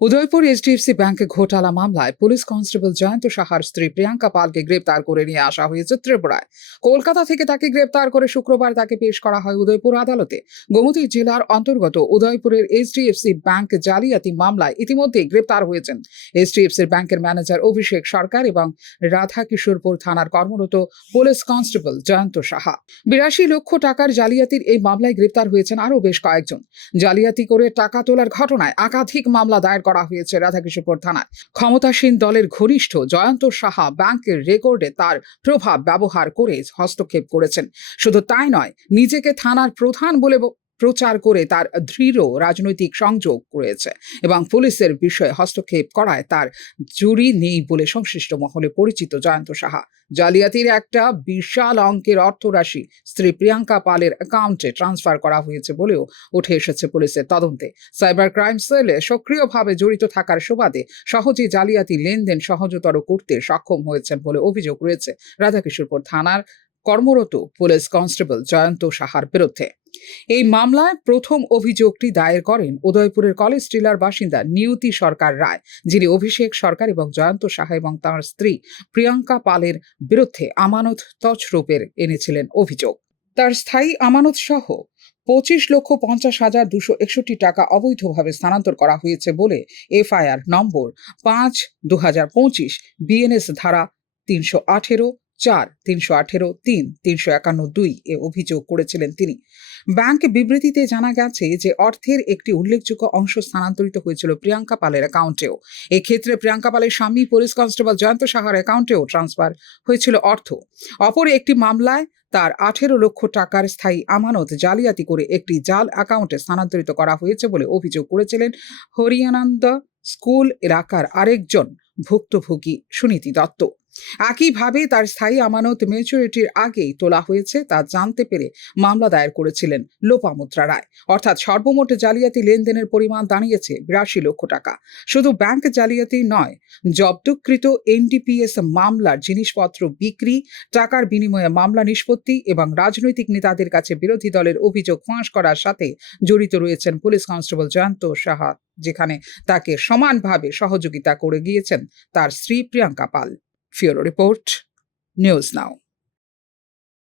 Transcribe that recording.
Udaipur HDFC bank ঘোটালা মামলায় police constable Jayanta সাহার স্ত্রী প্রিয়াঙ্কা পালকে গ্রেপ্তার করে নিয়ে আসা হয়েছে ত্রিপুরায়। কলকাতা থেকে তাকে গ্রেপ্তার করে শুক্রবার তাকে পেশ করা হয় উদয়পুর আদালতে। গোমতী জেলার অন্তর্গত উদয়পুরের এইচডিএফসি ব্যাংক জালিয়াতি মামলায় ইতিমধ্যেই গ্রেপ্তার হয়েছেন এইচডিএফসি ব্যাংকের ম্যানেজার অভিষেক সরকার এবং রাধাকিশোরপুর থানার কর্মরত পুলিশ কনস্টেবল জয়ন্ত সাহা। 82 লক্ষ টাকার জালিয়াতির এই মামলায় গ্রেপ্তার হয়েছেন আরও বেশ কয়েকজন। জালিয়াতি করে টাকা তোলার ঘটনায় একাধিক মামলা দায়ের করা হয়েছে রাধাকিশোরপুর থানায়। ক্ষমতাসীন দলের ঘনিষ্ঠ জয়ন্ত সাহা ব্যাংকের রেকর্ডে তার প্রভাব ব্যবহার করে হস্তক্ষেপ করেছেন। শুধু তাই নয়, নিজেকে থানার প্রধান বলে প্রচার করে তার দৃঢ় রাজনৈতিক সংযোগ রয়েছে এবং পুলিশের বিষয়ে হস্তক্ষেপ করায় তার জুরি নেই বলে সংশ্লিষ্ট মহলে পরিচিত জয়ন্ত সাহা। জালিয়াতির একটা বিশাল অঙ্কের অর্থরাশি স্ত্রী প্রিয়াঙ্কা পালের অ্যাকাউন্টে ট্রান্সফার করা হয়েছে বলেও উঠে এসেছে পুলিশের তদন্তে। সাইবার ক্রাইম সেলে সক্রিয়ভাবে জড়িত থাকার সুবাদে সহজেই জালিয়াতি লেনদেন সহজতর করতে সক্ষম হয়েছেন বলে অভিযোগ রয়েছে রাধাকিশোরপুর থানার কর্মরত পুলিশ কনস্টেবল জয়ন্ত সাহার বিরুদ্ধে। এই মামলায় প্রথম অভিযোগটি দায়ের করেন উদয়পুরের কলেজ টিলার বাসিন্দা নিয়তি সরকার রায়, যিনি অভিষেক সরকার এবং জয়ন্ত সাহা এবং তাঁর স্ত্রী প্রিয়াঙ্কা পালের বিরুদ্ধে আমানত তছরূপের এনেছিলেন অভিযোগ। তার স্থায়ী আমানত সহ 25,50,261 টাকা অবৈধভাবে স্থানান্তর করা হয়েছে বলে এফআইআর নম্বর 5/2025 বিএনএস ধারা 318(4), 318(3), 351(2) এ অভিযোগ করেছিলেন তিনি। ব্যাংক বিবৃতিতে জানা গেছে যে অর্থের একটি উল্লেখযোগ্য অংশ স্থানান্তরিত হয়েছিল প্রিয়াঙ্কা পালের অ্যাকাউন্টেও। এক্ষেত্রে প্রিয়াঙ্কা পালের স্বামী পুলিশ কনস্টেবল জয়ন্ত সাহার অ্যাকাউন্টেও ট্রান্সফার হয়েছিল অর্থ। অপর একটি মামলায় তার 18 লক্ষ টাকার স্থায়ী আমানত জালিয়াতি করে একটি জাল অ্যাকাউন্টে স্থানান্তরিত করা হয়েছে বলে অভিযোগ করেছিলেন হরিয়ানন্দ স্কুল এলাকার আরেকজন ভুক্তভোগী সুনীতি দত্ত। একইভাবে তার স্থায়ী আমানত ম্যাচুরিটির আগেই তোলা হয়েছে তা জানতে পেরে মামলা দায়ের করেছিলেন লোপামুদ্রা রায়। অর্থাৎ সর্বমোট জালিয়াতি লেনদেনের পরিমাণ দাঁড়িয়েছে 82 লক্ষ টাকা। শুধু ব্যাংক জালিয়াতি নয়, জব্দকৃত এনডিপিএস মামলার জিনিসপত্র বিক্রি, টাকার বিনিময়ে মামলা নিষ্পত্তি এবং রাজনৈতিক নেতাদের কাছে বিরোধী দলের অভিযোগ ফাঁস করার সাথে জড়িত রয়েছেন পুলিশ কনস্টেবল জয়ন্ত সাহা, যেখানে তাকে সমানভাবে সহযোগিতা করে গিয়েছেন তার স্ত্রী প্রিয়াঙ্কা পাল। Bureau Report, News Now.